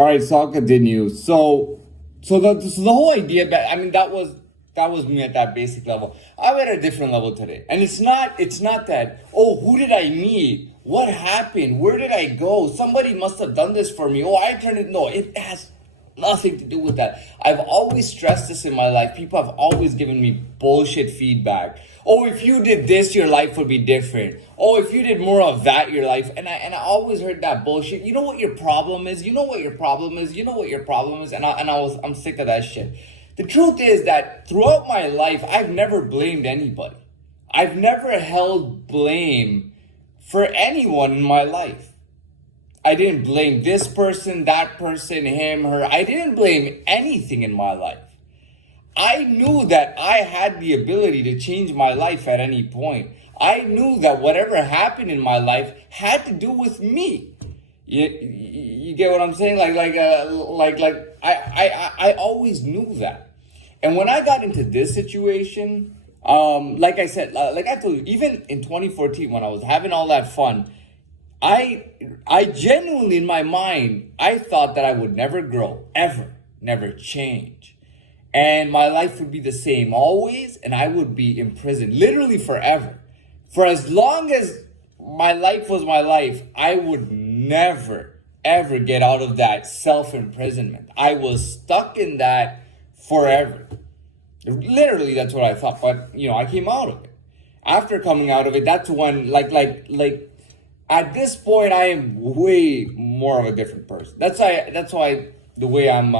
All right, so I'll continue. So the whole idea that that was me at that basic level. I'm at a different level today, and it's not that, oh, who did I meet? What happened? Where did I go? Somebody must have done this for me. Oh, I turned it. No, it has nothing to do with that. I've always stressed this in my life. People have always given me bullshit feedback. Oh, if you did this, your life would be different. Oh, if you did more of that, your life. And I always heard that bullshit. You know what your problem is? You know what your problem is? You know what your problem is? I'm sick of that shit. The truth is that throughout my life, I've never blamed anybody. I've never held blame for anyone in my life. I didn't blame this person, that person, him, her. I didn't blame anything in my life. I knew that I had the ability to change my life at any point. I knew that whatever happened in my life had to do with me. You get what I'm saying? I always knew that. And when I got into this situation, like I said, like I told you, even in 2014 when I was having all that fun, I genuinely in my mind, I thought that I would never grow, ever, never change. And my life would be the same always, and I would be imprisoned literally forever. For as long as my life was my life, I would never, ever get out of that self imprisonment. I was stuck in that forever. Literally, that's what I thought. But, I came out of it. After coming out of it, that's when, at this point, I am way more of a different person. That's why the way I'm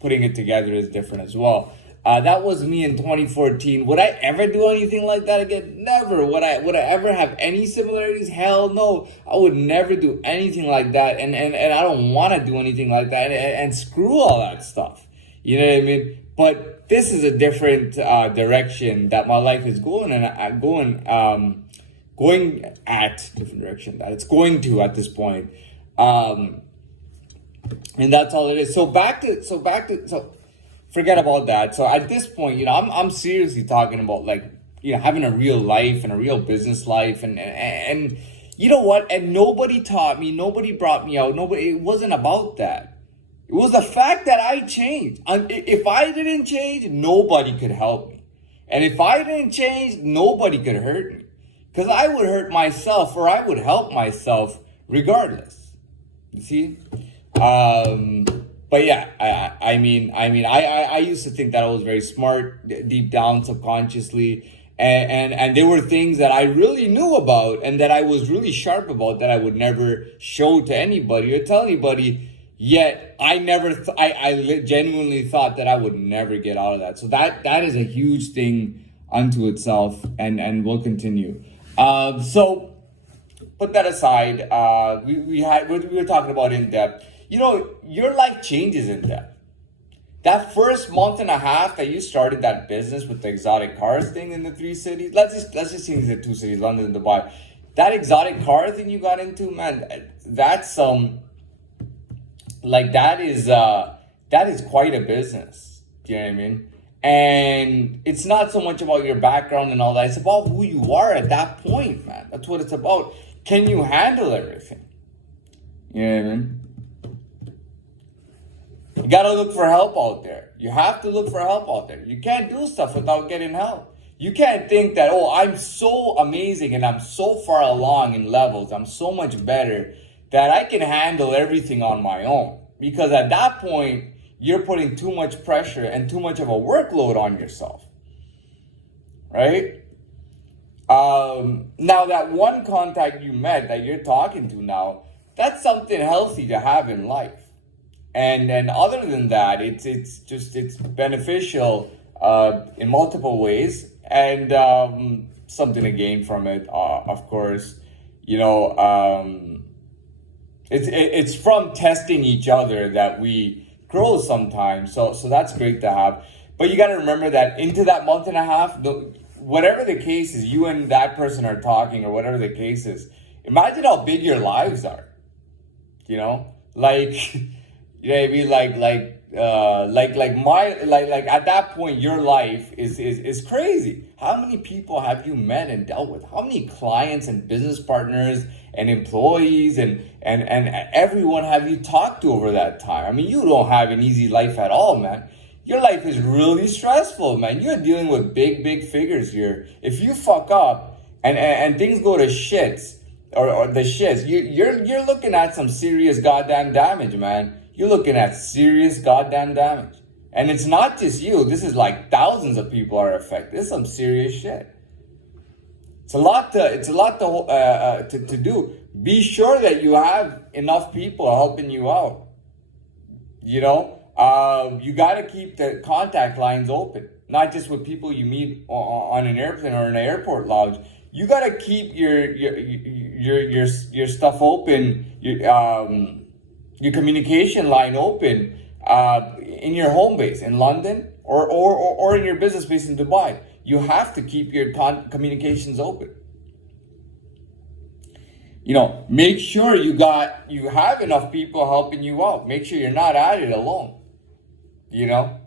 putting it together is different as well. That was me in 2014. Would I ever do anything like that again? Never. Would I ever have any similarities? Hell no. I would never do anything like that. And I don't want to do anything like that. And screw all that stuff. You know what I mean? But this is a different direction that my life is going, and going at different direction that it's going to at this point. And that's all it is. So forget about that. So at this point, I'm seriously talking about having a real life and a real business life, and you know what? And nobody taught me, nobody brought me out, it wasn't about that. It was the fact that I changed. If I didn't change, nobody could help me. And if I didn't change, nobody could hurt me. Because I would hurt myself, or I would help myself regardless. You see? But yeah, I used to think that I was very smart deep down subconsciously. And there were things that I really knew about and that I was really sharp about that I would never show to anybody or tell anybody. Yet I genuinely thought that I would never get out of that. So that is a huge thing unto itself, and will continue. So put that aside. We were talking about in depth. Your life changes in depth. That first month and a half that you started that business with the exotic cars thing in the 3 cities. Let's just say the 2 cities, London and Dubai. That exotic car thing you got into, man. That's that is quite a business. Do you know what I mean? And it's not so much about your background and all that. It's about who you are at that point, man. That's what it's about. Can you handle everything? You know what I mean? You gotta look for help out there. You have to look for help out there. You can't do stuff without getting help. You can't think that, oh, I'm so amazing and I'm so far along in levels. I'm so much better that I can handle everything on my own. Because at that point, you're putting too much pressure and too much of a workload on yourself. Right? Now that one contact you met that you're talking to now, that's something healthy to have in life. And other than that, it's beneficial in multiple ways, and something to gain from it, of course. It's from testing each other that we grow sometimes. So that's great to have. But you got to remember that into that month and a half, whatever the case is, you and that person are talking, or whatever the case is, imagine how big your lives are. You know what I mean? like at that point your life is crazy. How many people have you met and dealt with? How many clients and business partners and employees and everyone have you talked to over that time? I mean, you don't have an easy life at all, man. Your life is really stressful, man. You're dealing with big figures here. If you fuck up and things go to shits or the shits, you're looking at some serious goddamn damage, man. You're looking at serious goddamn damage. And it's not just you. This is like thousands of people are affected. This is some serious shit. It's a lot to do. Be sure that you have enough people helping you out. You know, you got to keep the contact lines open, not just with people you meet on an airplane or in an airport lounge. You got to keep your stuff open, your communication line open in your home base in London or in your business base in Dubai. You have to keep your communications open. You know, make sure you have enough people helping you out. Make sure you're not at it alone. You know,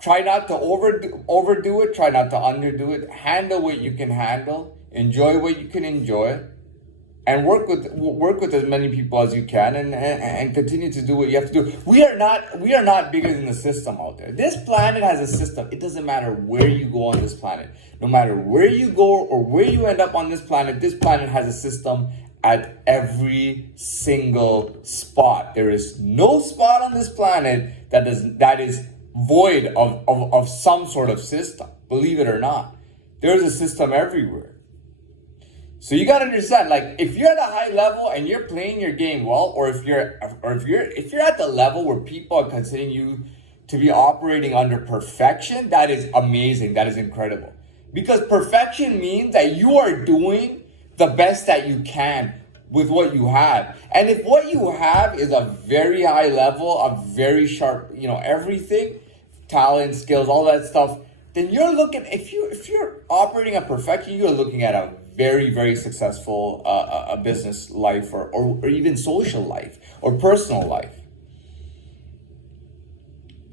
try not to overdo it. Try not to underdo it. Handle what you can handle. Enjoy what you can enjoy, and work with as many people as you can, and continue to do what you have to do. We are not bigger than the system out there. This planet has a system. It doesn't matter where you go on this planet. No matter where you go or where you end up on this planet has a system at every single spot. There is no spot on this planet that is void of some sort of system. Believe it or not, there's a system everywhere. So you gotta understand, like, if you're at a high level and you're playing your game well, or if you're at the level where people are considering you to be operating under perfection, that is amazing. That is incredible. Because perfection means that you are doing the best that you can with what you have. And if what you have is a very high level, a very sharp, you know, everything, talent, skills, all that stuff, then you're looking, if you're operating at perfection, you're looking at a very successful a business life or even social life or personal life.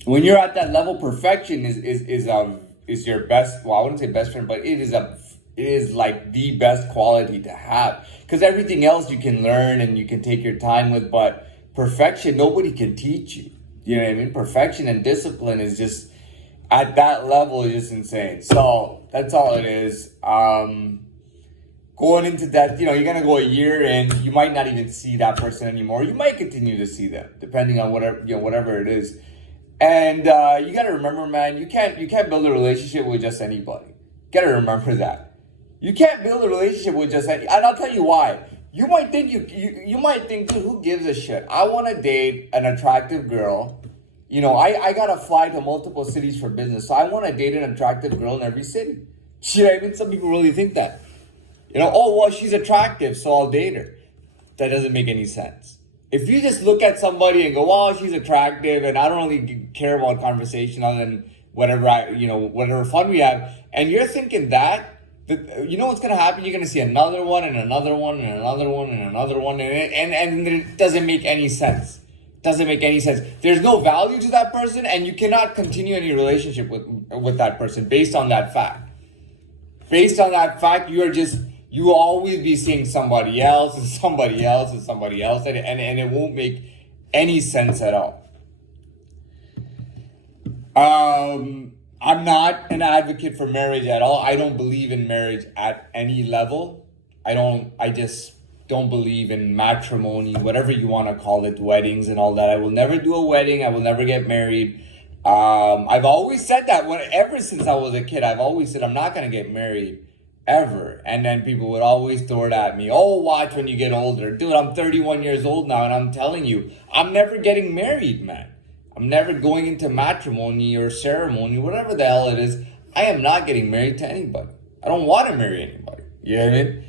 When you're at that level, perfection is your best, well, I wouldn't say best friend, but it is like the best quality to have, because everything else you can learn and you can take your time with, but perfection nobody can teach you. You know what I mean? Perfection and discipline is just at that level is just insane. So that's all it is. Going into that, you know, you're going to go a year and you might not even see that person anymore. You might continue to see them depending on whatever it is. And you got to remember, man, you can't build a relationship with just anybody. Got to remember that. You can't build a relationship with just and I'll tell you why. You might think you might think, dude, who gives a shit? I want to date an attractive girl. You know, I got to fly to multiple cities for business. So I want to date an attractive girl in every city. You know what I mean? Some people really think that. You know, oh, well, she's attractive, so I'll date her. That doesn't make any sense. If you just look at somebody and go, well, she's attractive, and I don't really care about conversation other than whatever fun we have, and you're thinking that, you know what's going to happen? You're going to see another one and another one and another one and another one, and it doesn't make any sense. Doesn't make any sense. There's no value to that person, and you cannot continue any relationship with that person based on that fact. Based on that fact, you will always be seeing somebody else and somebody else and somebody else, and it won't make any sense at all. I'm not an advocate for marriage at all. I don't believe in marriage at any level. I just don't believe in matrimony, whatever you want to call it, weddings and all that. I will never do a wedding. I will never get married. I've always said that ever since I was a kid. I've always said I'm not going to get married ever. And then people would always throw it at me. Oh, watch when you get older. Dude, I'm 31 years old now, and I'm telling you, I'm never getting married, man. I'm never going into matrimony or ceremony, whatever the hell it is. I am not getting married to anybody. I don't want to marry anybody. You know what I mean?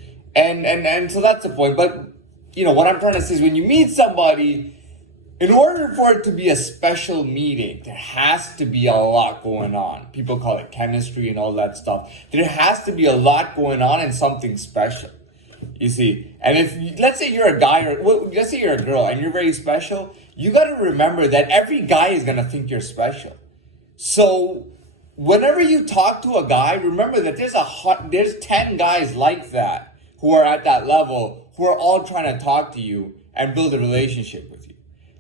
And so that's the point. But, you know, what I'm trying to say is when you meet somebody, in order for it to be a special meeting, there has to be a lot going on. People call it chemistry and all that stuff. There has to be a lot going on and something special. You see, and if let's say you're a guy let's say you're a girl and you're very special, you got to remember that every guy is going to think you're special. So whenever you talk to a guy, remember that there's 10 guys like that who are at that level, who are all trying to talk to you and build a relationship with you.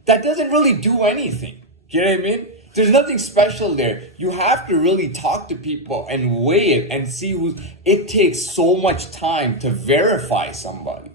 That doesn't really do anything. You know what I mean? There's nothing special there. You have to really talk to people and weigh it and see it takes so much time to verify somebody.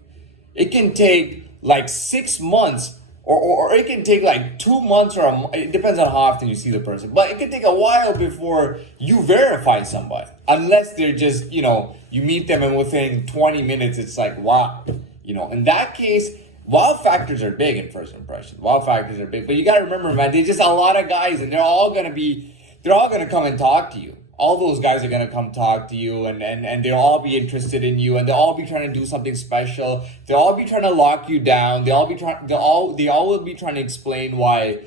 It can take like 6 months or it can take like 2 months it depends on how often you see the person. But it can take a while before you verify somebody. Unless they're just, you meet them and within 20 minutes, it's like, wow. In that case, wow factors are big in first impressions. Wow factors are big. But you got to remember, man, there's just a lot of guys and they're all going to come and talk to you. All those guys are going to come talk to you and they'll all be interested in you and they'll all be trying to do something special. They'll all be trying to lock you down. They all will be trying to explain why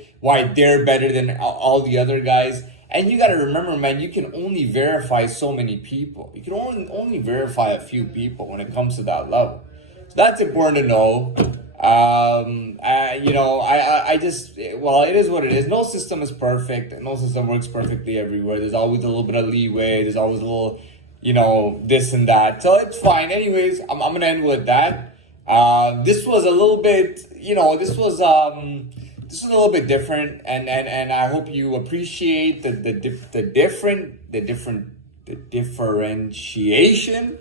they're better than all the other guys. And you got to remember, man, you can only verify so many people. You can only verify a few people when it comes to that level. So that's important to know. It is what it is. No system is perfect. No system works perfectly everywhere. There's always a little bit of leeway. There's always a little, this and that. So it's fine. Anyways, I'm going to end with that. This was a little bit, this was a little bit different. And I hope you appreciate the differentiation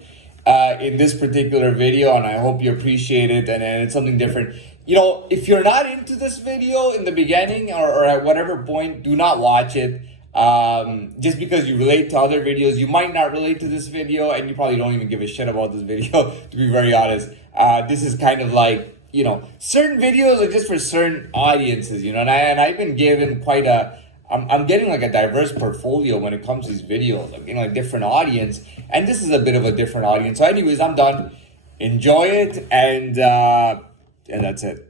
in this particular video, and I hope you appreciate it, and it's something different. If you're not into this video in the beginning or at whatever point, do not watch it. Just because you relate to other videos, you might not relate to this video, and you probably don't even give a shit about this video, to be very honest. This is kind of like, certain videos are just for certain audiences, and I've been given I'm getting like a diverse portfolio when it comes to these videos. I'm getting like different audience, and this is a bit of a different audience. So anyways, I'm done. Enjoy it, and that's it.